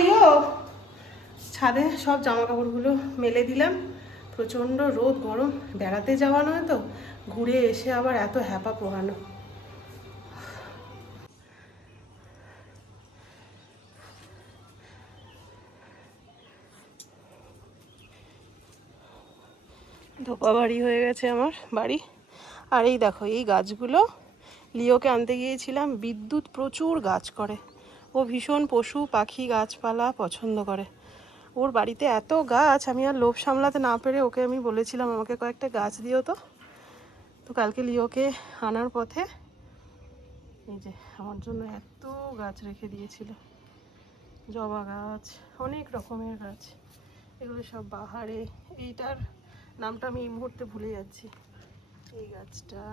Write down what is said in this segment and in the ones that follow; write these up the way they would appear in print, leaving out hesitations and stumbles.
লিও, ছাদে সব জামা কাপড়গুলো মেলে দিলাম। প্রচণ্ড রোদ গরম, বেড়াতে যাওয়া নয় তো, ঘুরে এসে আবার এত হ্যাপা পোহানো। ধোপা বাড়ি হয়ে গেছে আমার বাড়ি। আর এই দেখো, এই গাছগুলো লিওকে আনতে গিয়েছিলাম। বিদ্যুৎ প্রচুর গাছ করে, ও ভীষণ পশু পাখি গাছপালা পছন্দ করে। ওর বাড়িতে এত গাছ, আমি আর লোভ সামলাতে না পেরে ওকে আমি বলেছিলাম আমাকে কয়েকটা গাছ দিও তো। তো কালকে লিওকে আনার পথে এই যে আমার জন্য এত গাছ রেখে দিয়েছিল। জবা গাছ, অনেক রকমের গাছ, এগুলো সব বাহারে। এইটার নামটা আমি এই মুহূর্তে ভুলে যাচ্ছি। এই গাছটা,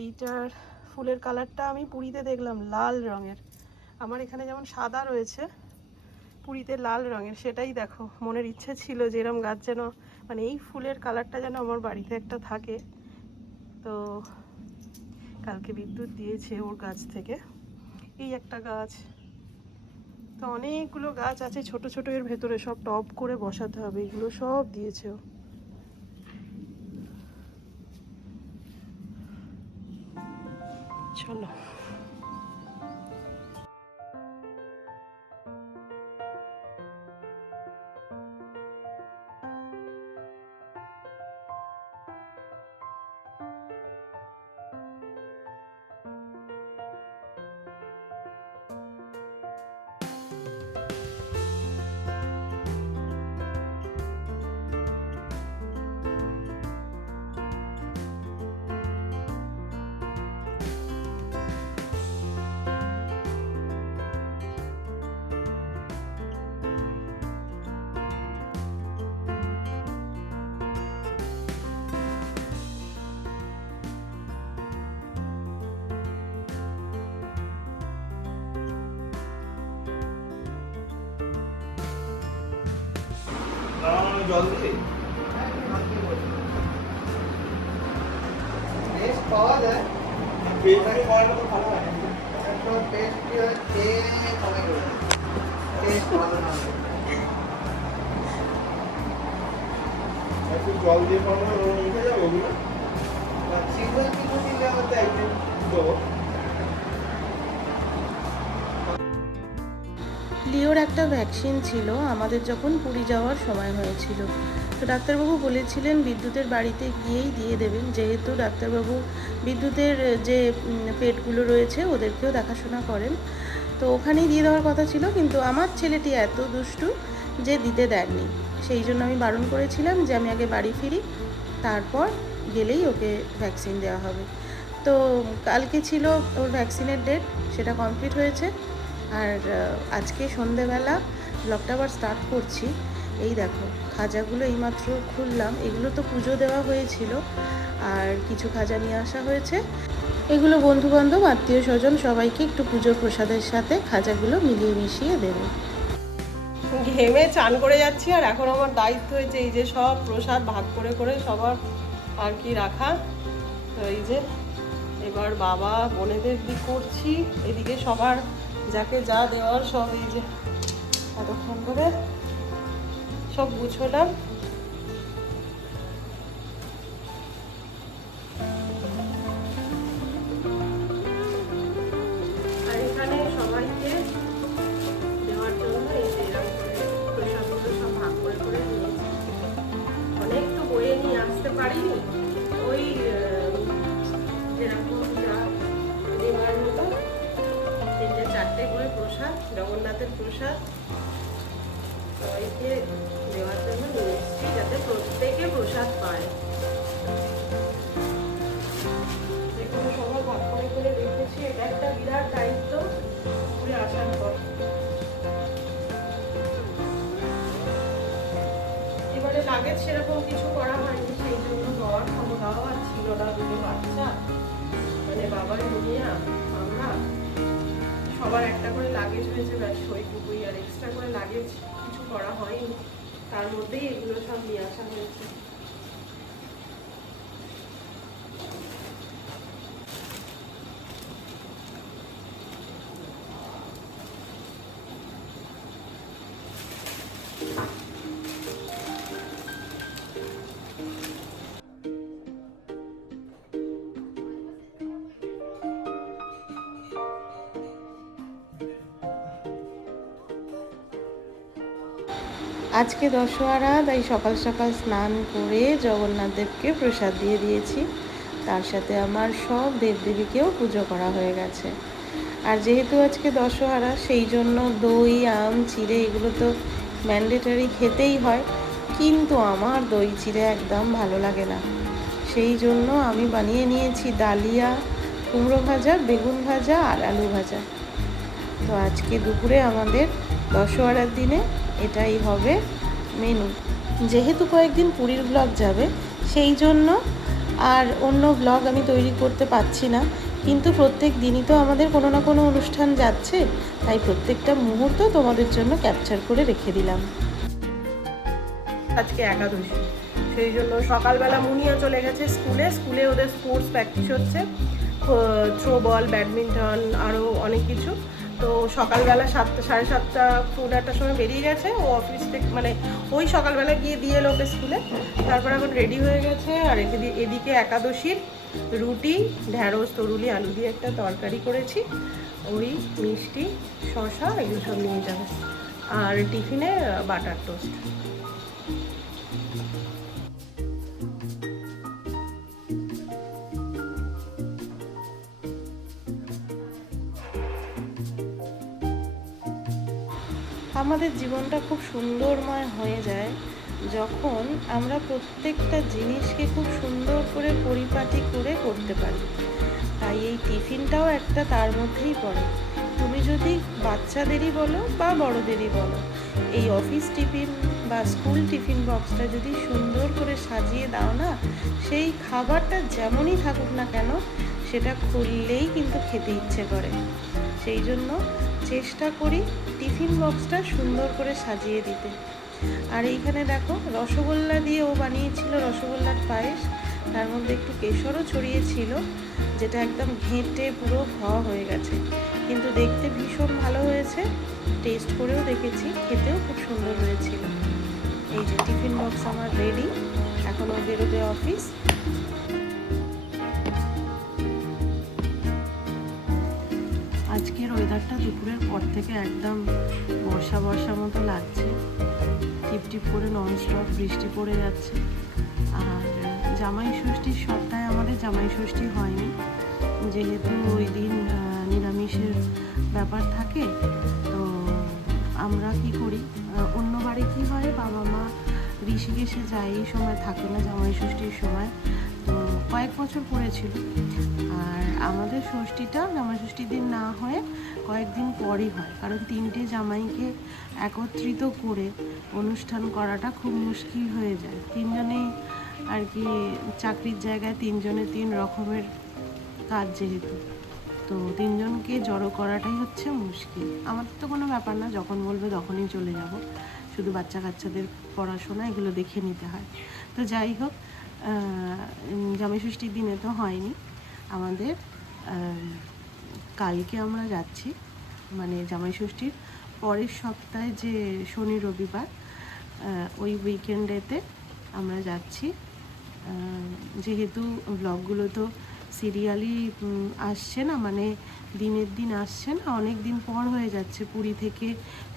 এইটার ফুলের কালারটা আমি পুরীতে দেখলাম লাল রঙের। আমার এখানে যেমন সাদা রয়েছে, পুরীতে লাল রঙের। সেটাই দেখো, মনের ইচ্ছে ছিল যে এরম গাছ যেন, মানে এই ফুলের কালারটা যেন আমার বাড়িতে একটা থাকে। তো কালকে বিদ্যুৎ দিয়েছে ওর গাছ থেকে। এই একটা গাছ, তো অনেকগুলো গাছ আছে ছোট ছোট, এর ভেতরে সব টব করে বসাতে হবে। এগুলো সব দিয়েছে ও। চলো। জল দিই টেস্ট পাওয়া যায়, পেস্ট করাটা তো ভালো হয়। একদম পেস্ট কি হয়, খেয়ে কমে গেল, টেস্ট ভালো না হয়। একটু জল দিয়ে পারলে উঠে যাবে ওগুলো। সিঙ্গেল কিছু দিলে আবার তাই দেবো। লিওর একটা ভ্যাকসিন ছিল আমাদের যখন পুরী যাওয়ার সময় হয়েছিল। তো ডাক্তারবাবু বলেছিলেন বিদ্যুতের বাড়িতে গিয়েই দিয়ে দেবেন, যেহেতু ডাক্তারবাবু বিদ্যুতের যে পেটগুলো রয়েছে ওদেরকেও দেখাশোনা করেন। তো ওখানেই দিয়ে দেওয়ার কথা ছিল, কিন্তু আমার ছেলেটি এত দুষ্টু যে দিতে দেননি। সেই জন্য আমি বারণ করেছিলাম যে আমি আগে বাড়ি ফিরি, তারপর গেলেই ওকে ভ্যাকসিন দেওয়া হবে। তো কালকে ছিল ওর ভ্যাকসিনের ডেট, সেটা কমপ্লিট হয়েছে। আর আজকে সন্ধেবেলা ব্লগটা আবার স্টার্ট করছি। এই দেখো, খাজাগুলো এইমাত্র খুললাম। এগুলো তো পুজো দেওয়া হয়েছিল, আর কিছু খাজা নিয়ে আসা হয়েছে। এগুলো বন্ধুবান্ধব আত্মীয় স্বজন সবাইকে একটু পুজোর প্রসাদের সাথে খাজাগুলো মিলিয়ে মিশিয়ে দেবে। ঘেমে চান করে যাচ্ছি, আর এখন আমার দায়িত্ব হয়েছে এই যে সব প্রসাদ ভাগ করে করে সবার আর কি রাখা। তো এই যে এবার বাবা বোনেদের দিক করছি, এদিকে সবার যাকে যা দেওয়ার সব এই যে এতক্ষণ করে সব গুছোলাম। আর এখানে সবাইকে দেওয়ার জন্য এই যে এরকম করে প্রসাদগুলো সব ভাগ করে করে নিয়েছি। অনেক তো বয়ে নিয়ে আসতে পারিনি, ওই যেরকম যা দেওয়ার মতো 3-4টে করে প্রসাদ, জগন্নাথের প্রসাদ সবাইকে দেওয়ার জন্য নিয়ে এসেছি, যাতে প্রত্যেকে প্রসাদ পায়। এগুলো সবার ভাগ করে করে রেখেছি। এটা একটা বিরাট দায়িত্ব ঘুরে আসার পর। এবারে লাগেজ সেরকম কিছু করা হয়নি, সেই জন্য বর খাওয়া ছিল না, দুটো বাচ্চা, মানে বাবার দুনিয়া, আমরা সবার একটা করে লাগেজ হয়েছে, ব্যাস ওইটুকুই। আর এক্সট্রা করে লাগেজ কিছু করা হয়নি, তার মধ্যেই এগুলো সব নিয়ে আসা হয়েছে। আজকে দশহরা, তাই সকাল সকাল স্নান করে জগন্নাথ দেবকে প্রসাদ দিয়ে দিয়েছি। তার সাথে আমার সব দেবদেবীকেও পুজো করা হয়ে গেছে। আর যেহেতু আজকে দশহরা, সেই জন্য দই, আম, চিড়ে এগুলো তো ম্যান্ডেটরি খেতেই হয়, কিন্তু আমার দই চিড়ে একদম ভালো লাগে না। সেই জন্য আমি বানিয়ে নিয়েছি ডালিয়া, কুমড়ো ভাজা, বেগুন ভাজা আর আলু ভাজা। তো আজকে দুপুরে আমাদের দশহরার দিনে এটাই হবে মেনু। যেহেতু কয়েকদিন পুরীর ব্লগ যাবে, সেই জন্য আর অন্য ব্লগ আমি তৈরি করতে পারছি না, কিন্তু প্রত্যেক দিনই তো আমাদের কোনো না কোনো অনুষ্ঠান যাচ্ছে, তাই প্রত্যেকটা মুহূর্ত তোমাদের জন্য ক্যাপচার করে রেখে দিলাম। আজকে একাদশী, সেই জন্য সকালবেলা মুনিয়া চলে গেছে স্কুলে ওদের স্পোর্টস প্র্যাকটিস হচ্ছে, থ্রো বল, ব্যাডমিন্টন, আরও অনেক কিছু। তো সকালবেলা 7টা, 7:30, 8:30 সময় বেরিয়ে গেছে ও অফিস থেকে, মানে ওই সকালবেলা গিয়ে দিয়ে এলো ওকে স্কুলে। তারপর এখন রেডি হয়ে গেছে। আর এদিকে একাদশীর রুটি, ঢ্যাঁড়স, তরুলি, আলু দিয়ে একটা তরকারি করেছি, ওই মিষ্টি, শসা এগুলো সব নিয়ে যাবে। আর টিফিনে বাটার টোস্ট। আমাদের জীবনটা খুব সুন্দরময় হয়ে যায় যখন আমরা প্রত্যেকটা জিনিসকে খুব সুন্দর করে পরিপাটি করে করতে পারি। তাই এই টিফিনটাও একটা তার মধ্যেই পড়ে। তুমি যদি বাচ্চাদেরই বলো বা বড়দেরই বলো, এই অফিস টিফিন বা স্কুল টিফিন বক্সটা যদি সুন্দর করে সাজিয়ে দাও না, সেই খাবারটা যেমনই থাকুক না কেন সেটা খুললেই কিন্তু খেতে ইচ্ছে করে। সেই জন্য চেষ্টা করি টিফিন বক্সটা সুন্দর করে সাজিয়ে দিতে। আর এইখানে দেখো, রসগোল্লা দিয়ে ও বানিয়েছিল রসগোল্লার পায়েস, তার মধ্যে একটু কেশরও ছড়িয়েছিল, যেটা একদম ঘেঁটে পুরো খাওয়া হয়ে গেছে, কিন্তু দেখতে ভীষণ ভালো হয়েছে। টেস্ট করেও দেখেছি, খেতেও খুব সুন্দর হয়েছিল। এই যে টিফিন বক্স আমার রেডি, এখন ও বেরোবে অফিস। আজকের ওয়েদারটা দুপুরের পর থেকে একদম বর্ষা বর্ষা মতো লাগছে, টিপ টিপ করে ননস্টপ বৃষ্টি পড়ে যাচ্ছে। আর জামাই ষষ্ঠীর সপ্তাহে আমাদের জামাই ষষ্ঠী হয়নি, যেহেতু ওই দিন নিরামিষের ব্যাপার থাকে। তো আমরা কি করি, অন্য বাড়ি কী হয়, বাবা মা ঋষিকেশে যায়, এই সময় থাকে না জামাই ষষ্ঠীর সময়। তো কয়েক বছর পড়েছিল। আর আমাদের ষষ্ঠীটা জামাই ষষ্ঠীর দিন না হয়ে কয়েকদিন পরই হয়, কারণ 3টে জামাইকে একত্রিত করে অনুষ্ঠান করাটা খুব মুশকিল হয়ে যায়। 3জনেই আর কি চাকরির জায়গায়, 3জনে 3 রকমের কাজ যেহেতু, তো 3জনকে জড়ো করাটাই হচ্ছে মুশকিল। আমাদের তো কোনো ব্যাপার না, যখন বলবে তখনই চলে যাব, শুধু বাচ্চা কাচ্চাদের পড়াশোনা এগুলো দেখে নিতে হয়। তো যাই হোক, জামাই ষষ্ঠীর দিনে তো হয়নি আমাদের। কালকে আমরা যাচ্ছি, মানে জামাই ষষ্ঠীর পরের সপ্তাহে যে শনি রবিবার, ওই উইকেন্ডেতে আমরা যাচ্ছি। যেহেতু ব্লগগুলো তো সিরিয়ালি আসছে না, মানে দিনের দিন আসছে না, অনেক দিন পর হয়ে যাচ্ছে পুরী থেকে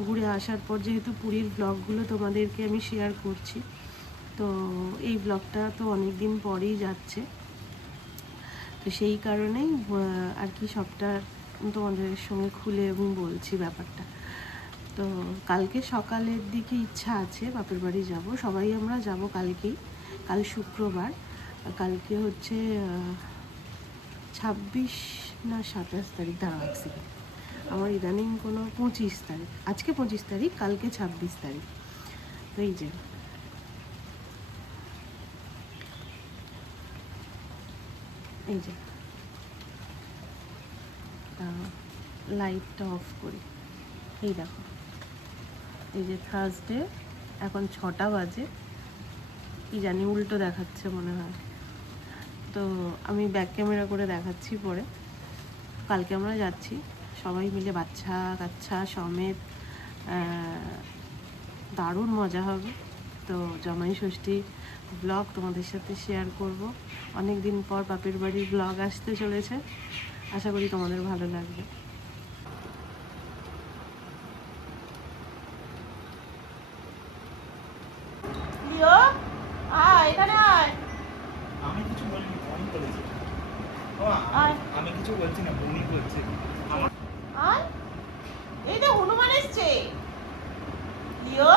ঘুরে আসার পর, যেহেতু পুরীর ব্লগগুলো তোমাদেরকে আমি শেয়ার করছি, তো এই ব্লগটা তো অনেক দিন পরেই যাচ্ছে। তো সেই কারণেই আর কি সবটা তোমাদের সঙ্গে খুলে এবং বলছি ব্যাপারটা। তো কালকে সকালের দিকে ইচ্ছা আছে বাপের বাড়ি যাব, সবাই আমরা যাব কালকেই। কাল শুক্রবার, কালকে হচ্ছে 26 না 27 তারিখ, দাঁড়াও এক সেকেন্ড, আমার ইদানিং কোনো 25 তারিখ, আজকে 25 তারিখ, কালকে 26 তারিখ। তো এই যে এই যে লাইটটা অফ করি, এই দেখো, এই যে থার্সডে, এখন 6টা বাজে, কি জানি উল্টো দেখাচ্ছে মনে হয়, তো আমি ব্যাক ক্যামেরা করে দেখাচ্ছি পরে। কালকে আমরা যাচ্ছি সবাই মিলে, বাচ্চা কাচ্চা সমেত, দারুণ মজা হবে। তো জামাই ষষ্ঠী ব্লগ তোমাদের সাথে শেয়ার করব, অনেক দিন পর বাপের বাড়ির ব্লগ আসতে চলেছে, আশা করি তোমাদের ভালো লাগবে। আয় আমি কিছু বলছি না, উনি বলছে। আমার আয় এই তো হনুমান এসছে লিও,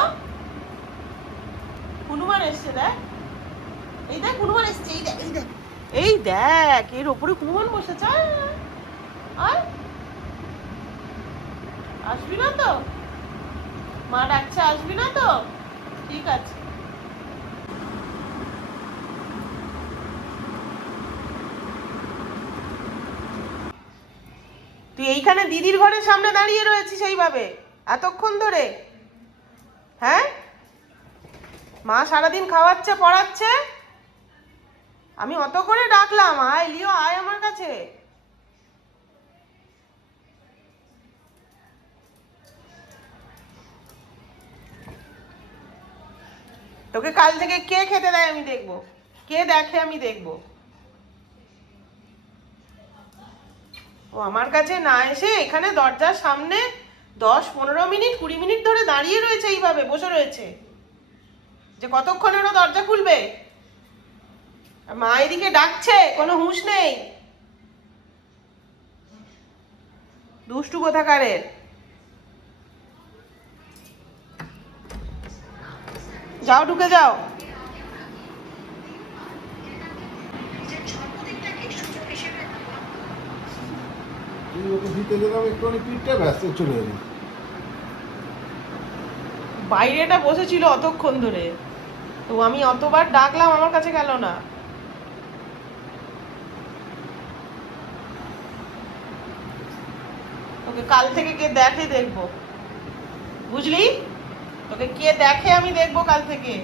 হনুমান এসছে দেখ, এই দেখ হনুমান এসছে, এই দেখ এই দেখ এই দেখ এর ওপরে হনুমান বসেছে। আয় আয় আসবি না তো, মা ডাকছে আসবি না তো, ঠিক আছে। তুই এইখানে দিদির ঘরের সামনে দাঁড়িয়ে রয়েছিস এইভাবে এতক্ষণ ধরে? হ্যাঁ, মা সারাদিন খাওয়াচ্ছে পড়াচ্ছে, আমি অত করে ডাকলাম আয় লিও আয় আমার কাছে। তোকে কাল থেকে কে খেতে দেয় আমি দেখবো, কে দেখে আমি দেখবো। ও আমার কাছে না এসে এখানে দরজার সামনে 10-15 মিনিট 20 মিনিট ধরে দাঁড়িয়ে রয়েছে, এইভাবে বসে রয়েছে, যে কতক্ষণ ওরা দরজা খুলবে। আর মা এদিকে ডাকছে, কোনো হুঁশ নেই, দুষ্টু কোথাকারের। যাও ঢুকে যাও। তুই ওকে দিতে গেলাম একটুখানি পিঠটা ব্যস্ত চলে এলি। বাইরেটা বসেছিল অতক্ষণ ধরে, তো আমি অতবার ডাকলাম আমার কাছে গেল না। তোকে কাল থেকে কে দেখে দেখবো, বুঝলি? তোকে কে দেখে আমি দেখবো কাল থেকে।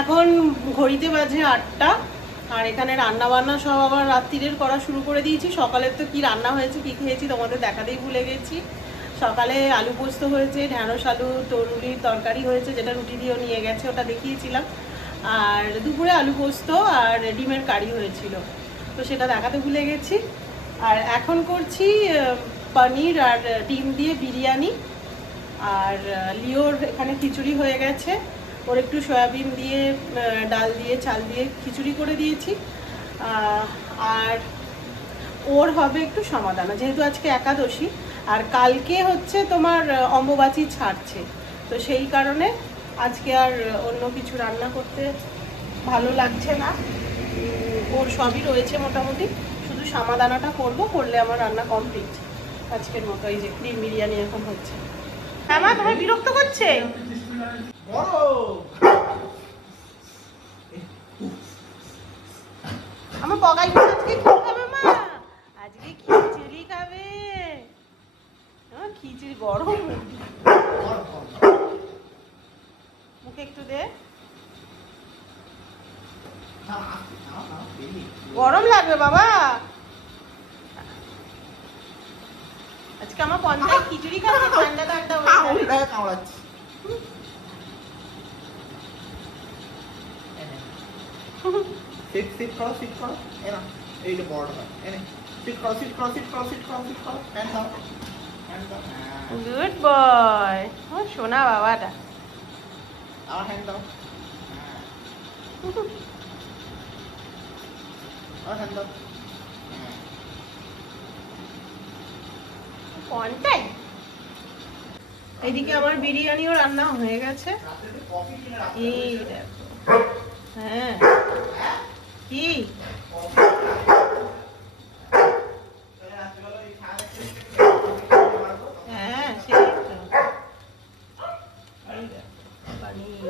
এখন ঘড়িতে বাজে 8টা, আর এখানে রান্না বান্না সব আবার রাত্রিরের করা শুরু করে দিয়েছি। সকালের তো কি রান্না হয়েছে কি খেয়েছি তোমাদের দেখাতেই ভুলে গেছি। সকালে আলু পোস্ত হয়েছে, ঢ্যাঁড়স আলু তরুলির তরকারি হয়েছে, যেটা রুটি দিয়েও নিয়ে গেছে, ওটা দেখিয়েছিলাম। আর দুপুরে আলু পোস্ত আর ডিমের কারি হয়েছিল, তো সেটা দেখাতে ভুলে গেছি। আর এখন করছি পনির আর ডিম দিয়ে বিরিয়ানি। আর লিওর এখানে খিচুড়ি হয়ে গেছে, ওর একটু সয়াবিন দিয়ে ডাল দিয়ে চাল দিয়ে খিচুড়ি করে দিয়েছি। আর ওর হবে একটু সমাদানা, যেহেতু আজকে একাদশী আর কালকে হচ্ছে তোমার অম্বুবাচী ছাড়ছে, তো সেই কারণে আজকে আর অন্য কিছু রান্না করতে ভালো লাগছে না। ওর সবই রয়েছে মোটামুটি, শুধু সমাদানাটা করব, করলে আমার রান্না কমপ্লিট আজকের মতো। এই যে ডিম বিরিয়ানি এখন হচ্ছে। হ্যাঁ মা, তোমার বিরক্ত করছে? আমার বগাই আজকে কি খাবে মা? আজকে খিচুড়ি খাবে। খিচুড়ি গরম, মুখে একটু দে, গরম লাগবে বাবা। আজকে আমার পঞ্চায়েত খিচুড়ি খাচ্ছে, ঠান্ডা ঠান্ডা কামড়াচ্ছি। সিট সিট করো, সিট করো, এ না এই যে বড় হয়, এনে সিট করো, সিট করো, সিট করো, সিট করো, সিট করো, হ্যান্ড দাও, হ্যান্ড দাও, গুড বয়, ও সোনা বাবাটা। আর হ্যান্ড দাও, আর হ্যান্ড দাও। কোনটাই? এইদিকে আমার বিরিয়ানিও রান্না হয়ে গেছে। এই দেখো, হ্যাঁ কি হ্যাঁ সেই তো, এই দেখো পানির।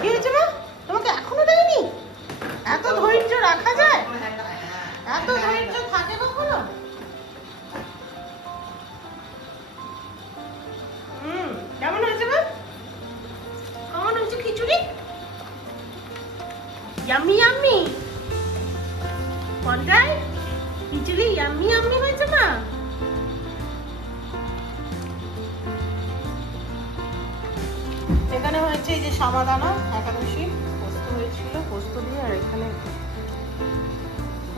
কি হয়েছে মা, তোমাকে এখনো দেয়নি? এত ধৈর্য রাখা যায়? এত ধৈর্য থাকে কখনো? কেমন হয়েছে মা? কেমন হয়েছে খিচুড়ি? Yummy yummy. কোনটাই? এখানে হয়েছে এই যে সামাদানা একাদশী পোস্ত হয়েছিল, পোস্ত দিয়ে, আর এখানে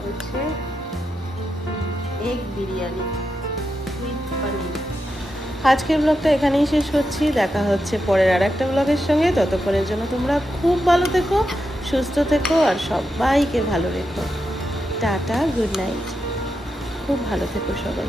হচ্ছে এগ বিরিয়ানি উইথ পনির। আজকের ব্লগটা এখানেই শেষ করছি, দেখা হচ্ছে পরের আর একটা ব্লগের সঙ্গে। ততক্ষণের জন্য তোমরা খুব ভালো থেকো, সুস্থ থেকো আর সবাইকে ভালো রেখো। টাটা, গুড নাইট, খুব ভালো থেকো সবাই।